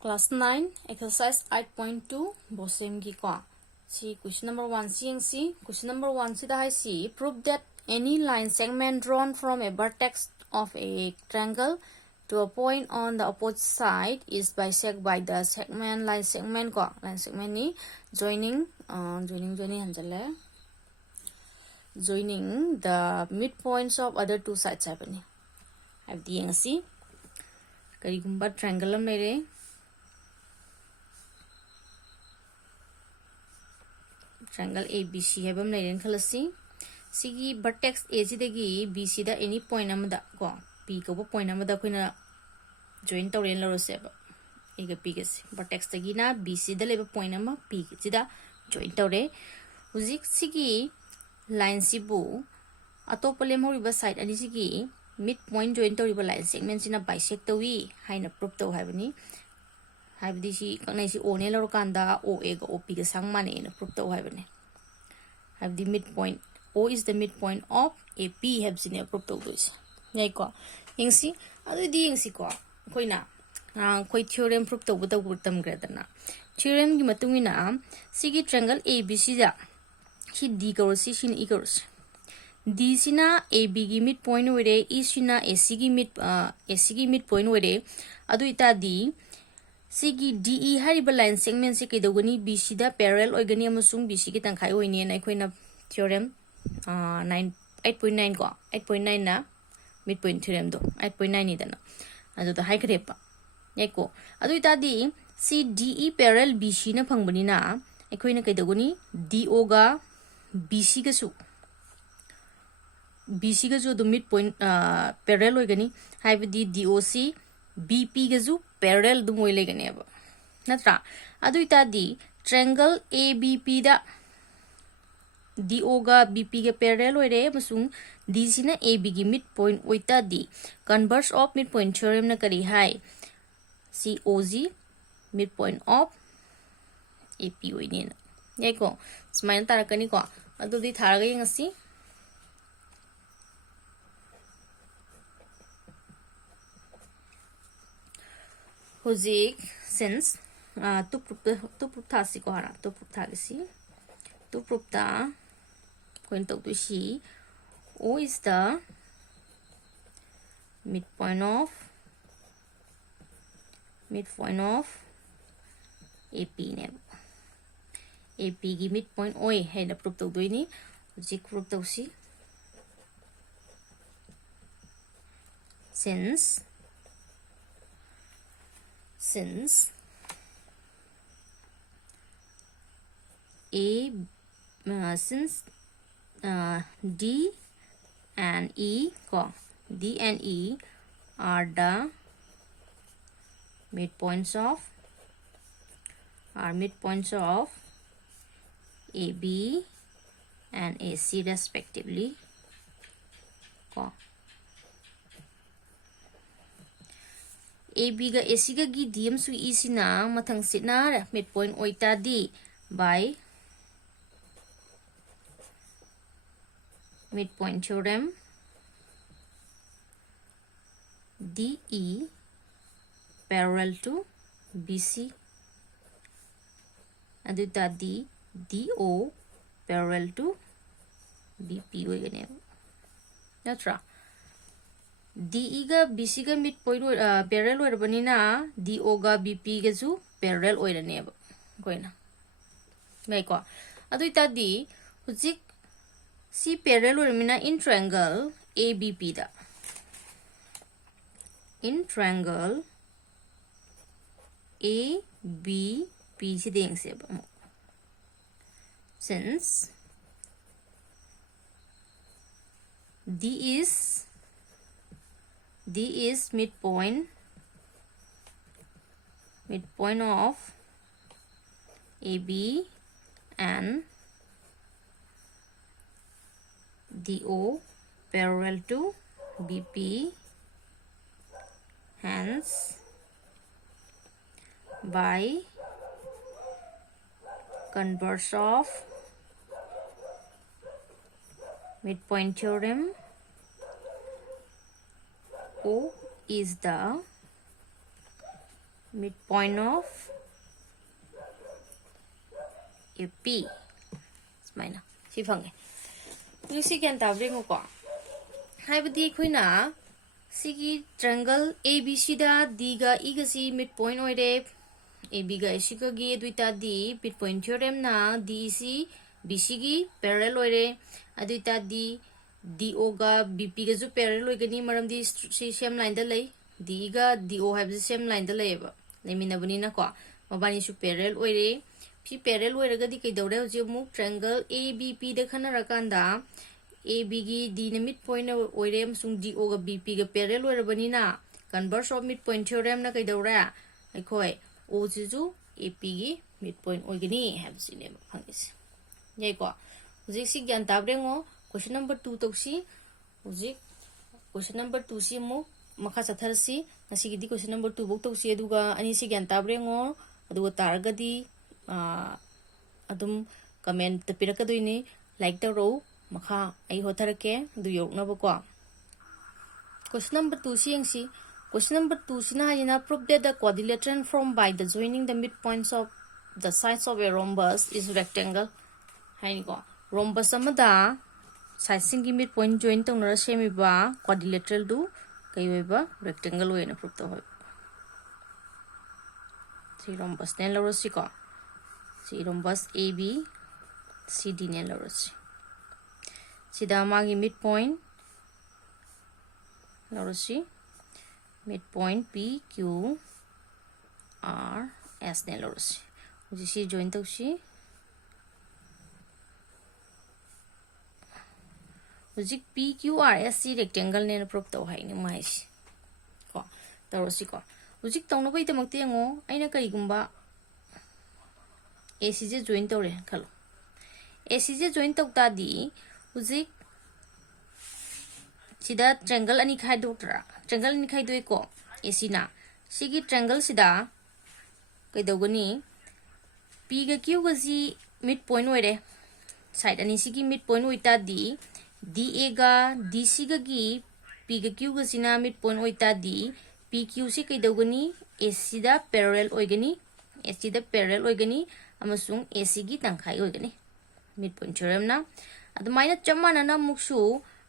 Class 9, exercise 8.2, Bosem gi ko. See question number 1 CNC. Question number 1 see the see prove that any line segment drawn from a vertex of a triangle to a point on the opposite side is bisect by the segment line segment ko. Line segment ni joining joining the midpoints of other two sides happening. Have the see karigumba triangle am lere. Triangle ABC है बम लेरें खलसी सिगी vertex A जिदेगी BC दा any point अमदा को P को वो point अमदा कोई ना join तौरें लरो से अब एक P के से vertex तगी ना BC दा लेबा point अमा P के जिदा join तौरें उजिक सिगी line सिबु अतोप ले मोरी side अनि सिगी mid point join तौरी बा line segment सिना bisect तौरी हाई ना prove तौ है बनी हाइबदी सी कने सी ओ ने लरो कांदा ओ ए ग ओ पी ग संग माने न प्रूफ तो हाइबने हाइबदी mid point O is the mid point of A P हाइबसी ने प्रूफ तो दोस नै को यंगसी अदुदी यंगसी को कोइना कोइ थ्योरम प्रूफ तो बत तम ग्रेदना theorem gi matungina sigi triangle ABC ja si D karo si sin E karo D sina AB gi mid point were E sina AC gi mid point were adu ita D सिगी DE हारिबा line segment से कइदोगनी BC दा parallel ओइगनी अमसुंग BC की तंखाइ ओइने ना अखोइना थ्योरम 8.9 को 8.9 ना मिड पॉइंट थ्योरम दो 8.9 नि दना अदो द हाइखरेपा याको अदो इतादी CDE पैरेलल BC ना फंगबनी ना अखोइना कइदोगनी DO गा BC गसु BC गसु दो मिड पॉइंट पैरेलल ओइगनी हाइबदी DOC BP गजु पैरेलल दु मोइ लेगने अब नत्रा अदु इतादी ट्रायंगल ABP दा DO गा BP गे पैरेलल ओइरे मसुंग D सिना AB गी मिड पॉइंट ओइतादी converse of mid point theorem ना करी हाई COG mid point of AP ओइने ना याको स्माइन तारकनी को अदुदी थारगा यंगसी Hozik since to prove ta si ko hara to prove ta si to prove ta going to see O is the midpoint of AP ne AP gi midpoint oi hai na prove to do ni Hozik prove to si since D and E are the midpoints of AB and AC respectively ko AB ga AC ga gi DM su E sina mathang sina midpoint oita D by midpoint theorem DE parallel to BC adita D DO parallel to BP oigane natra DE ga BC ga midpoint parallel oirabani na DO ga BP ga ju parallel oirane ba koina mai ko adu ita di hujik C parallel oiramina in triangle ABP da in triangle ABP si ding se ba since D is midpoint of AB and DO parallel to BP, hence by converse of midpoint theorem O is the midpoint of AP sumaina si phange you si kyan tabre ngo ko haibadi khoina sigi triangle ABC da D ga E ga si midpoint oire AB ga AC ga gi duita di midpoint theorem na DEC BC gi parallel oire aduita di DO ga BP ga ju parallel oigani maram di si same line da lei D ga DO have the same line da lei ba lemina bani na ko mabani su parallel oire phi parallel oire ga di kai dore hoje mu triangle ABP da khana rakanda AB gi D na midpoint oire amsung DO ga BP ga parallel oire bani na converse of midpoint theorem na kai dore ai khoi O ju AP gi midpoint oigani have sine ba phangis yai ko hoje si gyan tabre ngo question number 2 toksi hoje question number 2 si mu makha chatharsi ngasi gi di question number 2 bok toksi aduga ani si gyan tabre ngo aduga targadi adum comment ta piraka doini like ta ro makha ai hotharake du yokna ba ko question number 2 si angsi question number 2 sina ina prove that the quadrilateral formed by the joining the midpoints of the sides of a rhombus is rectangle haini ko rhombus amada side singi midpoint join tongna semi ba quadrilateral du kai ba rectangle oina prove to hoy si rhombus ne lo si ko si rhombus AB CD ne lo si sida magi midpoint lo si midpoint PQ R S ne lo si uji si join to si uji PQRS si rectangle ne prove to hai ni mai si ko to si ko uji tong no bai te mak te ngo aina kai gumba AC je join to re khalo AC je join to ta di uji sida triangle ani khai do tra triangle ani khai do ko AC na sigi triangle sida kai do gani P ga Q ga si midpoint oire side ani sigi midpoint oita di DA ga DC ga gi P ga Q ga sina midpoint oita di PQ si kai do gani AC da parallel oigani AC da parallel oigani amasung AC gi tangkhai oigani midpoint theorem na adumaina chamana na muksu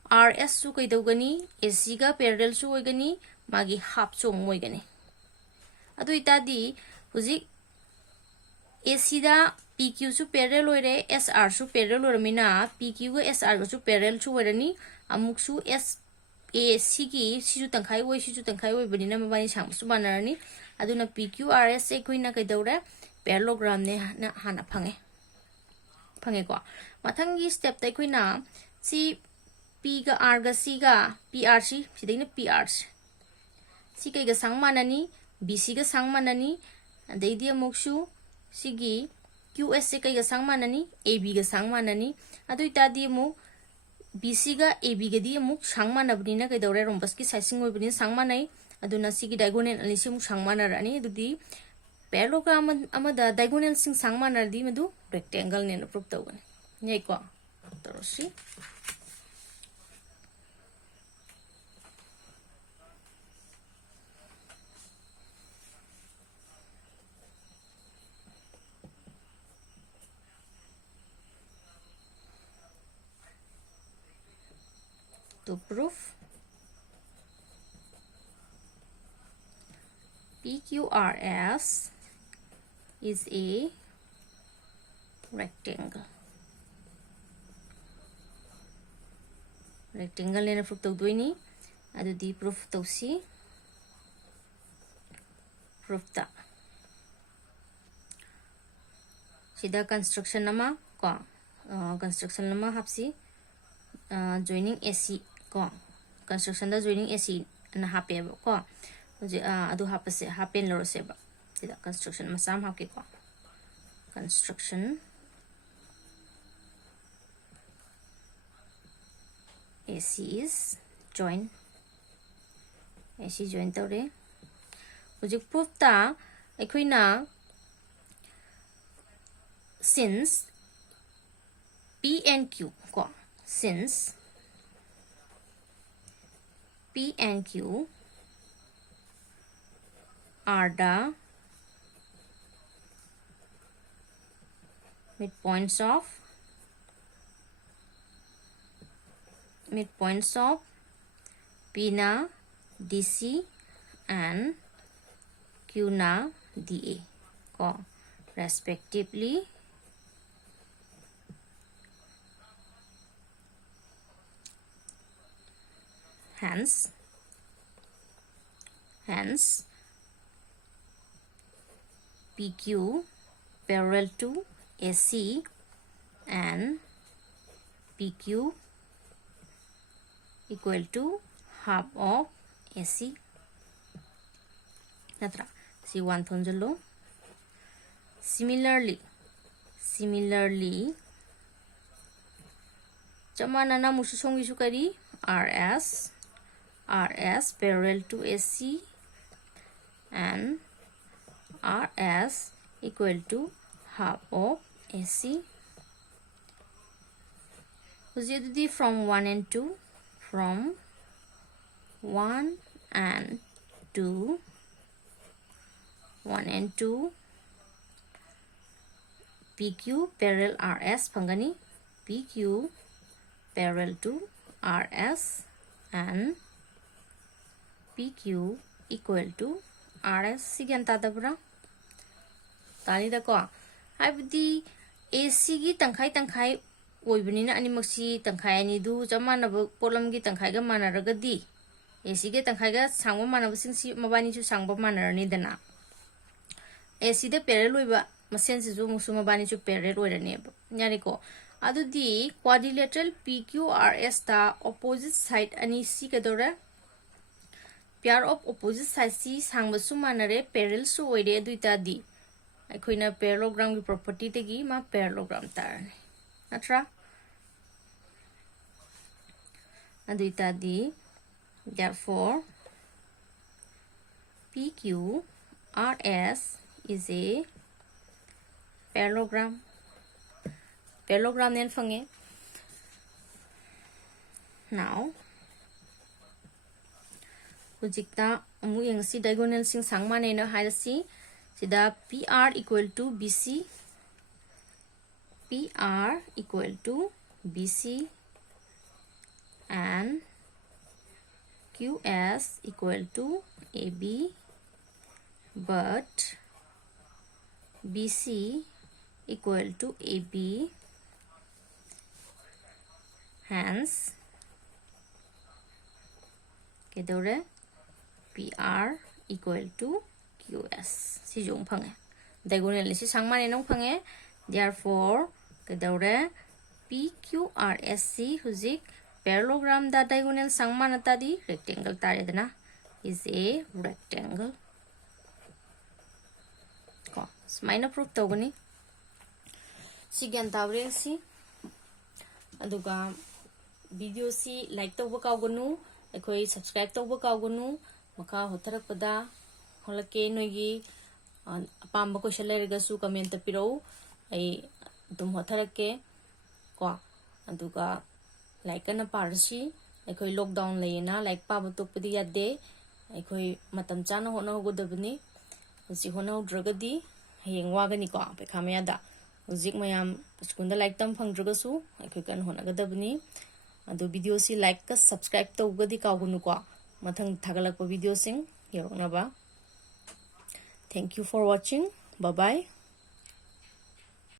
RS su kai do gani AC ga parallel su oigani magi half chong oigani adu ita di huji AC da PQ su parallel oire SR su parallel oramina PQ ga SR ga su parallel su oirani amuk su AC gi sisu tangkhai oi sisu tangkhai oi bani na mabani sang su banarani aduna PQRS e koina kai dore parallelogram ne hana phange ko mathangi step tai koina si P ga R ga C ga PRC sidaina PR si kai ga sang manani BC ga sang manani adai dia moksu sigi QS se kai ga sang manani AB ga sang manani adu ita di mu BC ga AB ga di mu sang manabni na kai dore rhombus ki sizing oi bni sang manai aduna sigi diagonal ani si mu sang manarani adudi parallelogram amada diagonal sing sang manar di madu rectangle ne prove tawani nei ko torosi to prove PQRS is a rectangle. Rectangle ne proof tau doi ni adu di proof tau si proof ta sida construction nama ko construction nama hapsi joining AC ko construction da joining AC na hape ko adu hapase hapen lor se ba sida construction masam hapke ko construction AC is join AC join tore ujik proof ta ekhoina since P and Q ko since P and Q are the midpoints of P na DC and Q na DA ko respectively. Hence PQ parallel to AC and PQ equal to half of AC. Natra si one thonjalo. Similarly chamana na mususongi sukari RS parallel to AC and RS equal to half of AC. From 1 and 2 PQ parallel RS pangani PQ parallel to RS and PQ equal to RS. Sigyan tadabra tali da ko habdi AC gi tangkhai oibnina animaksi tangkhai ani du jamana polam gi tangkhai ga manaraga di AC ge tangkhai ga sangba manaba singsi mabani chu sangba manarani dana AC de parallel oiba masen si ju musu mabani chu parallel oirani ba nyari ko adu di quadrilateral PQRS ta opposite side ani si kadora pair of opposite sides si sangba su manare parallel su oire duita di aikoina parallelogram ki property tegi ma parallelogram tarani natra aduita di. Therefore PQRS is a parallelogram nen fange. Now hujikta amu yang si diagonal sing sangma ne na hai si sida PR equal to BC and QS equal to AB but BC equal to AB. Hence kedore PR equal to QS si jung phange diagonal si sangma ne nong phange. Therefore kedore PQRSC hujik parallelogram da diagonal sangma nata di rectangle tare dana is a rectangle ko smaina proof togani sigyan tawre si aduga video si like tawba kawganu akhoi subscribe tawba kawganu maka hotarakpada holake noigi apamba question lerga su comment piro ai dum hotarake ko aduga like na parsi akhoi lockdown layena like pa butupdi yadde akhoi matam chana hona hogodabni si hona dragadi heng wagani ko pe khamya da zik mayam skunda like tam phangdraga su akhoi kan hona gadabni adu video si like ka subscribe tawgadi kawgunu ko mathang thagalak video sing yorna ba. Thank you for watching. Bye bye.